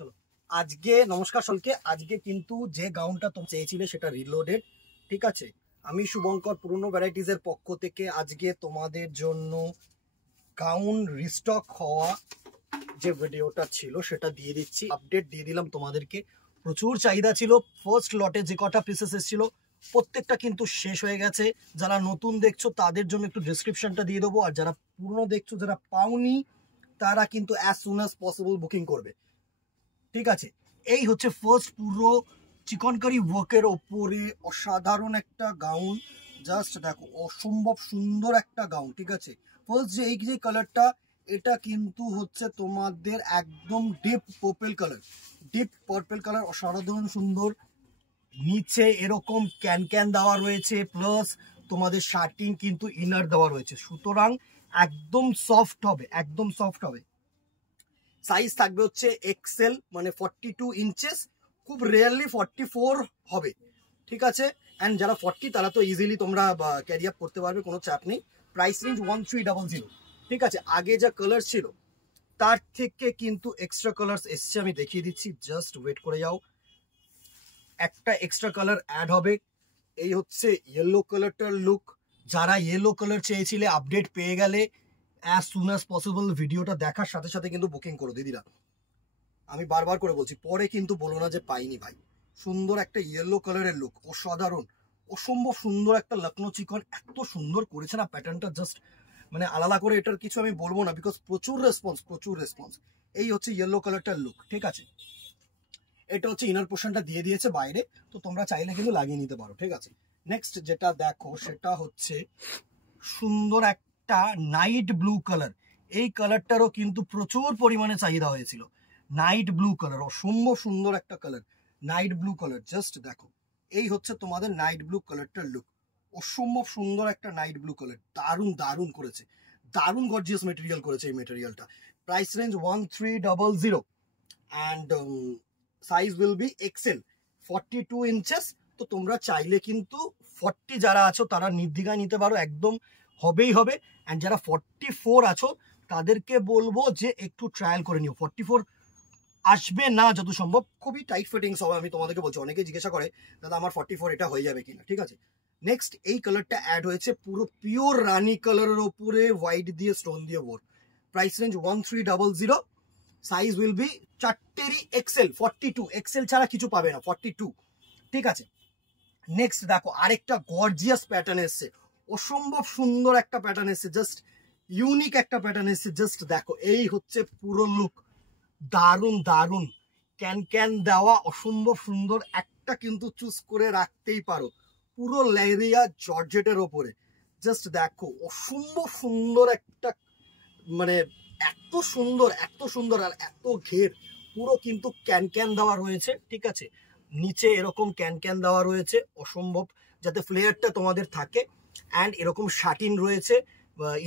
চলো আজকে নমস্কার সকলকে। আজকে কিন্তু যে গাউনটা তোমরা চেয়েছিলে সেটা রিলোডেড, ঠিক আছে। আমি শুভঙ্কর পুরনো ভ্যারাইটিজের পক্ষ থেকে আজকে তোমাদের জন্য গাউন রিস্টক হওয়া যে ভিডিওটা ছিল সেটা দিয়ে দিচ্ছি, আপডেট দিয়ে দিলাম তোমাদেরকে। প্রচুর চাহিদা ছিল, ফার্স্ট লটে যে কটা পিসেস এসেছিল প্রত্যেকটা কিন্তু শেষ হয়ে গেছে। যারা নতুন দেখছো তাদের জন্য একটু ডিসক্রিপশনটা দিয়ে দেবো, আর যারা পুরনো দেখছো যারা পাওনি তারা কিন্তু as soon as possible booking করবে, ঠিক আছে। এই হচ্ছে ফার্স্ট পুরো চিকনকারি ওয়ার্কের ওপরে অসাধারণ একটা গাউন। জাস্ট দেখো, অসম্ভব সুন্দর একটা গাউন, ঠিক আছে। ফার্স্ট যে এই যে কালারটা, এটা কিন্তু হচ্ছে তোমাদের একদম deep purple colour, deep purple colour, অসাধারণ সুন্দর। নিচে এরকম ক্যান ক্যান দেওয়া রয়েছে, প্লাস তোমাদের শার্টিং কিন্তু ইনার দেওয়া রয়েছে, সুতরাং একদম সফট হবে, একদম সফট হবে। সাইজ থাকবে হচ্ছে এক্সেল, মানে 42 ইঞ্চেস, খুব রেয়ারলি 44 হবে, ঠিক আছে। অ্যান্ড যারা 40 তারা তো ইজিলি তোমরা ক্যারি আপ করতে পারবে, কোনো চাপ নেই। প্রাইস রেঞ্জ 1300, ঠিক আছে। আগে যা কালার ছিল তার থেকে কিন্তু এক্সট্রা কালার্স এসছে, আমি দেখিয়ে দিচ্ছি, জাস্ট ওয়েট করে যাও। একটা এক্সট্রা কালার অ্যাড হবে, এই হচ্ছে ইয়েলো কালারটার লুক। যারা ইয়েলো কালার চেয়েছিলে আপডেট পেয়ে গেলে, অ্যাজ সুন অ্যাজ পসিবল ভিডিওটা দেখার সাথে সাথে কিন্তু বুকিং করো দিদিরা। আমি বারবার করে বলছি, পরে কিন্তু বলো না যে পাইনি ভাই। সুন্দর একটা ইয়েলো কালারের লুক, অসাধারণ, অসম্ভব সুন্দর একটা লখনৌ চিকন, এত সুন্দর করেছে না প্যাটার্নটা, জাস্ট মানে আলাদা করে এটার কিছু আমি বলবো না, বিকজ প্রচুর রেসপন্স, প্রচুর রেসপন্স। এই হচ্ছে ইয়েলো কালারটার লুক, ঠিক আছে। এটা হচ্ছে ইনার পোর্শনটা দিয়ে দিয়েছে বাইরে, তো তোমরা চাইলে কিন্তু লাগিয়ে নিতে পারো, ঠিক আছে। নেক্সট যেটা দেখো সেটা হচ্ছে সুন্দর একটা নাইট ব্লু কালার। এই কালারটারও কিন্তু প্রচুর পরিমাণে চাহিদা হয়েছিল। নাইট ব্লু কালার, অসম্ভব সুন্দর একটা colour, night blue colour. Just দেখো, এই হচ্ছে তোমাদের নাইট ব্লু কালারটার লুক, অসম্ভব সুন্দর একটা নাইট ব্লু কালার, দারুণ দারুণ করেছে, দারুণ গর্জিয়াস মেটেরিয়াল করেছে এই মেটেরিয়ালটা। Price range 1300 and size will be XL, 42 inches. তো তোমরা চাইলে কিন্তু 40 যারা আছো তারা নির্দ্বিধায় নিতে পারো, একদম হবেই হবে। অ্যান্ড যারা 44 আছো তাদেরকে বলবো যে একটু ট্রায়াল করে নিও। 44 আসবে না যত সম্ভব, খুবই টাইট ফিটিংস হবে, আমি তোমাদেরকে বলছি। অনেকে জিজ্ঞাসা করে দাদা আমার 44 এটা হয়ে যাবে কিনা, ঠিক আছে। নেক্সট এই কালারটা অ্যাড হয়েছে, পুরো পিওর রানি কালারের ওপরে হোয়াইট দিয়ে স্টোন দিয়ে work. Price range 1300, size will be চারটেরই এক্সেল, 42 এক্সেল ছাড়া কিছু পাবে না, 42, ঠিক আছে। নেক্সট দেখো আরেকটা গর্জিয়াস প্যাটার্ন এসছে, অসম্ভব সুন্দর একটা প্যাটার্ন এসছে, জাস্ট ইউনিক একটা প্যাটার্ন এসছে। জাস্ট দেখো, এই হচ্ছে পুরো লুক, দারুণ দারুণ ক্যান ক্যান দেওয়া, অসম্ভব সুন্দর। একটা কিন্তু চুজ করে রাখতেই পারো, পুরো লেরিয়া জর্জেটের ওপরে। জাস্ট দেখো, অসম্ভব সুন্দর একটা, মানে এত সুন্দর, এত সুন্দর, আর এত ঘের, পুরো কিন্তু ক্যান ক্যান দেওয়া রয়েছে, ঠিক আছে। নিচে এরকম ক্যান ক্যান দেওয়া রয়েছে, অসম্ভব, যাতে ফ্লেয়ারটা তোমাদের থাকে। অ্যান্ড এরকম শাটিন রয়েছে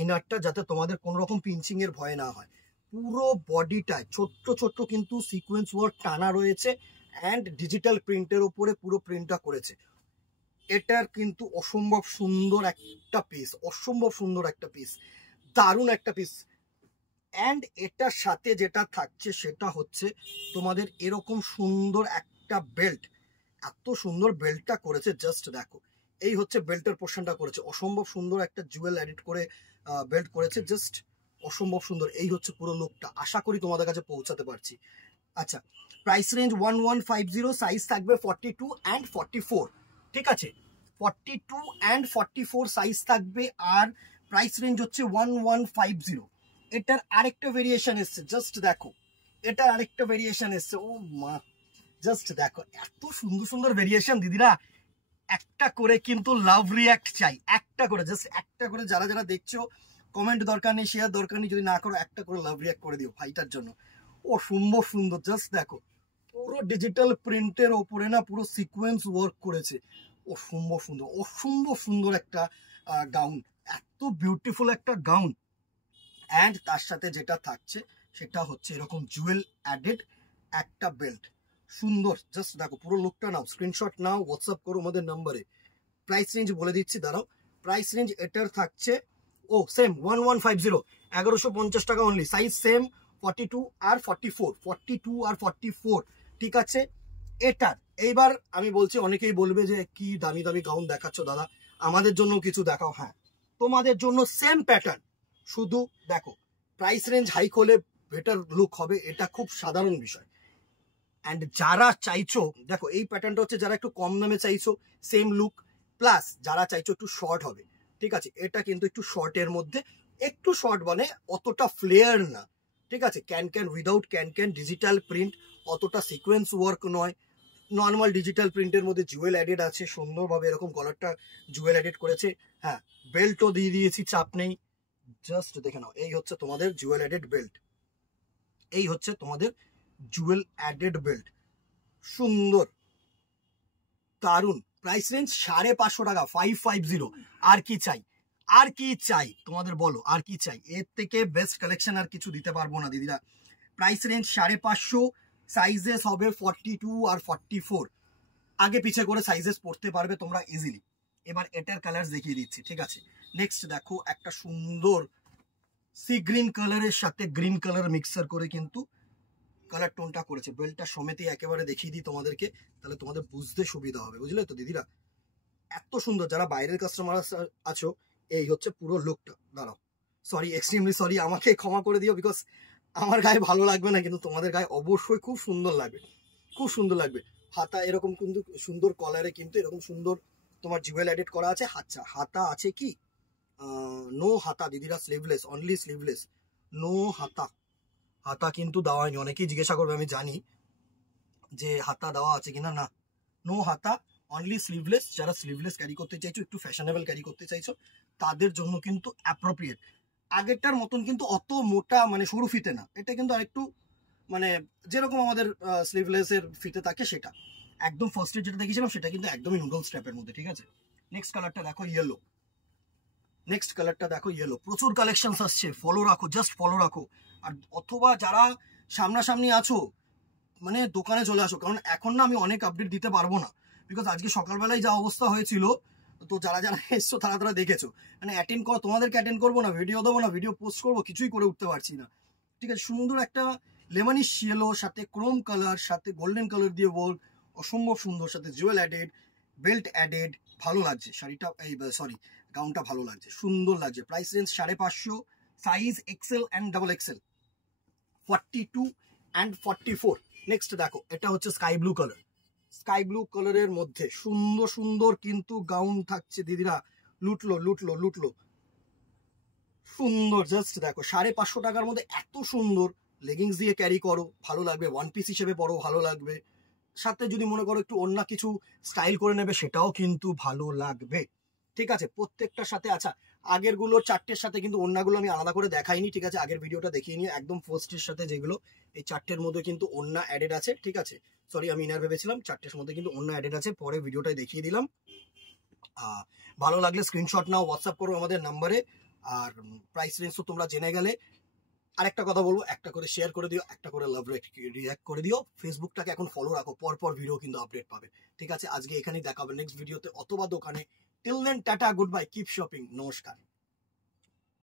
ইনারটা, যাতে তোমাদের কোনো রকম পিঞ্চিং এর ভয় না হয়। পুরো বডিটায় ছোট্ট ছোট্ট কিন্তু সিকোয়েন্স ওয়ার্ক টানা রয়েছে, অ্যান্ড ডিজিটাল প্রিন্টের ওপরে পুরো প্রিন্টটা করেছে। এটার কিন্তু অসম্ভব সুন্দর একটা পিস, অসম্ভব সুন্দর একটা পিস, দারুণ একটা পিস। অ্যান্ড এটার সাথে যেটা থাকছে সেটা হচ্ছে তোমাদের এরকম সুন্দর একটা বেল্ট, এত সুন্দর বেল্টটা করেছে, জাস্ট দেখো। এই হচ্ছে বেল্টের পোর্শনটা করেছে, অসম্ভব সুন্দর একটা জুয়েল এডিট করে বেল্ট করেছে, জাস্ট অসম্ভব সুন্দর। এই হচ্ছে পুরো লুকটা, আশা করি তোমাদের কাছে পৌঁছাতে পারছি। আচ্ছা, প্রাইস রেঞ্জ 1150, সাইজ থাকবে 42 অ্যান্ড 44, ঠিক আছে। 42 অ্যান্ড 44 সাইজ থাকবে, আর প্রাইস রেঞ্জ হচ্ছে 1150। এটার আরেকটা ভেরিয়েশন এসছে, জাস্ট দেখো, এটার আরেকটা ভেরিয়েশন এসছে, ও মা, জাস্ট দেখো, এত সুন্দর সুন্দর ভেরিয়েশন দিদিরা। একটা করে কিন্তু লাভ রিয়াক্ট চাই, একটা করে, জাস্ট একটা করে। যারা যারা দেখছো, কমেন্ট দরকার নেই, শেয়ার দরকার নেই, যদি না করো একটা করে লাভ রিয়াক্ট করে দিও ভাইটার জন্য। ও সুন্দর সুন্দর, জাস্ট দেখো, পুরো ডিজিটাল প্রিন্টের ওপরে না পুরো সিকোয়েন্স ওয়ার্ক করেছে, ও সুন্দর সুন্দর, অসম্ভব সুন্দর একটা গাউন, এত বিউটিফুল একটা গাউন। অ্যান্ড তার সাথে যেটা থাকছে সেটা হচ্ছে এরকম জুয়েল অ্যাডেড একটা বেল্ট, সুন্দর। জাস্ট দেখো পুরো লুকটা নাও, স্ক্রিনশট নাও, হোয়াটসঅ্যাপ করো আমাদের নাম্বারে। প্রাইস রেঞ্জ বলে দিচ্ছি, দাঁড়াও। প্রাইস রেঞ্জ এটার থাকছে সেম 1150, 1150 টাকা অনলি। সাইজ সেম, 42 আর 44, 42 আর 44, ঠিক আছে। এটার এইবার আমি বলছি, অনেকেই বলবে যে কি দামি দামি গাউন দেখাচ্ছ দাদা, আমাদের জন্য কিছু দেখাও। হ্যাঁ, তোমাদের জন্য সেম প্যাটার্ন, শুধু দেখো প্রাইস রেঞ্জ হাইক হলে বেটার লুক হবে, এটা খুব সাধারণ বিষয়। অ্যান্ড যারা চাইছো, দেখো এই প্যাটার্নটা হচ্ছে যারা একটু কম দামে চাইছো সেম লুক, প্লাস যারা চাইছো একটু শর্ট হবে, ঠিক আছে, এটা কিন্তু একটু শর্টের মধ্যে, একটু শর্ট মানে অতটা ফ্লেয়ার না, ঠিক আছে, can without can digital print, অতটা সিকোয়েন্স ওয়ার্ক নয়, নর্মাল ডিজিটাল প্রিন্টের মধ্যে জুয়েল অ্যাডেড আছে, সুন্দরভাবে এরকম কলারটা জুয়েল অ্যাডেড করেছে। হ্যাঁ, বেল্টও দিয়ে দিয়েছি, চাপ নেই, জাস্ট দেখে নাও, এই হচ্ছে তোমাদের জুয়েল অ্যাডেড বেল্ট, এই হচ্ছে তোমাদের জুয়েল অ্যাডেড বেল্ট, সুন্দর দারুন। প্রাইস রেঞ্জ 550 টাকা, 550। আর কি চাই, আর কি চাই তোমাদের বলো, আর কি চাই, এর থেকে বেস্ট কালেকশন আর কিছু দিতে পারবো না দিদিরা। প্রাইস রেঞ্জ 550, সাইজেস হবে 42 আর 44, আগে পিছে করে সাইজেস পড়তে পারবে তোমরা ইজিলি। এবার এটার কালার দেখিয়ে দিচ্ছি, ঠিক আছে। নেক্সট দেখো একটা সুন্দর সি গ্রিন কালারের সাথে গ্রিন কালার মিক্সার করে কিন্তু কালার টোনটা করেছে, বেল্টটা সমেতই একেবারে দেখিয়ে দিই তোমাদেরকে, তাহলে তোমাদের বুঝতে সুবিধা হবে, বুঝলে তো দিদিরা। এত সুন্দর, যারা বাইরের কাস্টমার আছো, এই হচ্ছে পুরো লুকটা। দাঁড়াও, সরি, এক্সট্রিমলি সরি, আমাকে ক্ষমা করে দিও, বিকজ আমার গায়ে ভালো লাগবে না, কিন্তু তোমাদের গায়ে অবশ্যই খুব সুন্দর লাগবে, খুব সুন্দর লাগবে। হাতা এরকম কিন্তু সুন্দর কলারে কিন্তু এরকম সুন্দর তোমার জুয়েল অ্যাডেড করা আছে। আচ্ছা, হাতা আছে কি? নো হাতা দিদিরা, স্লিভলেস, অনলি স্লিভলেস, নো হাতা, হাতা কিন্তু দেওয়া হয়নি। অনেকেই জিজ্ঞাসা করবে, আমি জানি যে হাতা দেওয়া আছে কিনা, না, নো হাতা, অনলি স্লিভলেস। যারা স্লিভলেস ক্যারি করতে চাইছো, একটু ফ্যাশনেবল ক্যারি করতে চাইছো, তাদের জন্য কিন্তু অ্যাপ্রোপ্রিয়েট। আগেরটার মতন কিন্তু অত মোটা মানে সরু ফিতে না, এটা কিন্তু আরেকটু মানে যেরকম আমাদের স্লিভলেসের ফিতে থাকে সেটা একদম ফার্স্টে যেটা দেখেছিলাম সেটা কিন্তু একদমই নুডল স্ট্র্যাপের মধ্যে, ঠিক আছে। নেক্সট কালারটা দেখো ইয়েলো, নেক্সট কালারটা দেখো ইয়েলো, প্রচুর কালেকশনস আসছে, ফলো রাখো, জাস্ট ফলো রাখো। আর অথবা যারা সামনাসামনি আছো, মানে দোকানে চলে আসো, কারণ এখন না আমি অনেক আপডেট দিতে পারবো না, বিকজ আজকে সকালবেলায় যা অবস্থা হয়েছিল, তো যারা যারা এসছো তারা তারা দেখেছো, মানে অ্যাটেন্ড করো, তোমাদেরকে অ্যাটেন্ড করবো না, ভিডিও দেবো না, ভিডিও পোস্ট করবো, কিছুই করে উঠতে পারছি না, ঠিক আছে। সুন্দর একটা লেমনিশ ইয়েলো সাথে ক্রোম কালার সাথে গোল্ডেন কালার দিয়ে বল, অসম্ভব সুন্দর, সাথে জুয়েল অ্যাডেড, বেল্ট অ্যাডেড, ভালো লাগছে শাড়িটা, এই সরি গাউনটা ভালো লাগছে, সুন্দর লাগছে। Price range 550, size Excel and double XL, 42 and 44। Next দেখো, এটা হচ্ছে sky blue colour, sky blue কালারের মধ্যে সুন্দর সুন্দর কিন্তু গাউন থাকছে দিদিরা, লুটলো লুটলো লুটলো, সুন্দর। জাস্ট দেখো 550 টাকার মধ্যে এত সুন্দর, লেগিংস দিয়ে ক্যারি করো ভালো লাগবে, ওয়ান পিস হিসেবে পরো ভালো লাগবে, সাথে যদি মনে করো একটু অন্য কিছু স্টাইল করে নেবে সেটাও কিন্তু ভালো লাগবে, ঠিক আছে। প্রত্যেকটার সাথে, আচ্ছা আগের গুলোর চারটের সাথে কিন্তু অন্যগুলো আমি আলাদা করে দেখাইনি, ঠিক আছে, আগের ভিডিওটা দেখিয়ে নিয়ে একদম ফার্স্টের সাথে যেগুলো, এই চারটের মধ্যে কিন্তু অন্য অ্যাডেড আছে, ঠিক আছে। সরি, আমি ইনার ভেবেছিলাম, চারটের মধ্যে কিন্তু অন্য অ্যাডেড আছে, পরে ভিডিওটাই দেখিয়ে দিলাম। ভালো লাগলে স্ক্রিনশট নাও, হোয়াটসঅ্যাপ করো আমাদের নাম্বারে। আর প্রাইস রেঞ্জ তো তোমরা জেনে গেলে। আরেকটা কথা বলবো, একটা করে শেয়ার করে দিও, একটা করে লাভ রিঅ্যাক্ট করে দিও, ফেসবুকটাকে এখন ফলো রাখো, পরপর ভিডিও কিন্তু আপডেট পাবে, ঠিক আছে। আজকে এখানেই দেখা হবে নেক্সট ভিডিওতে অথবা দোকানে। Till then tata, good bye, keep shopping, নমস্কার।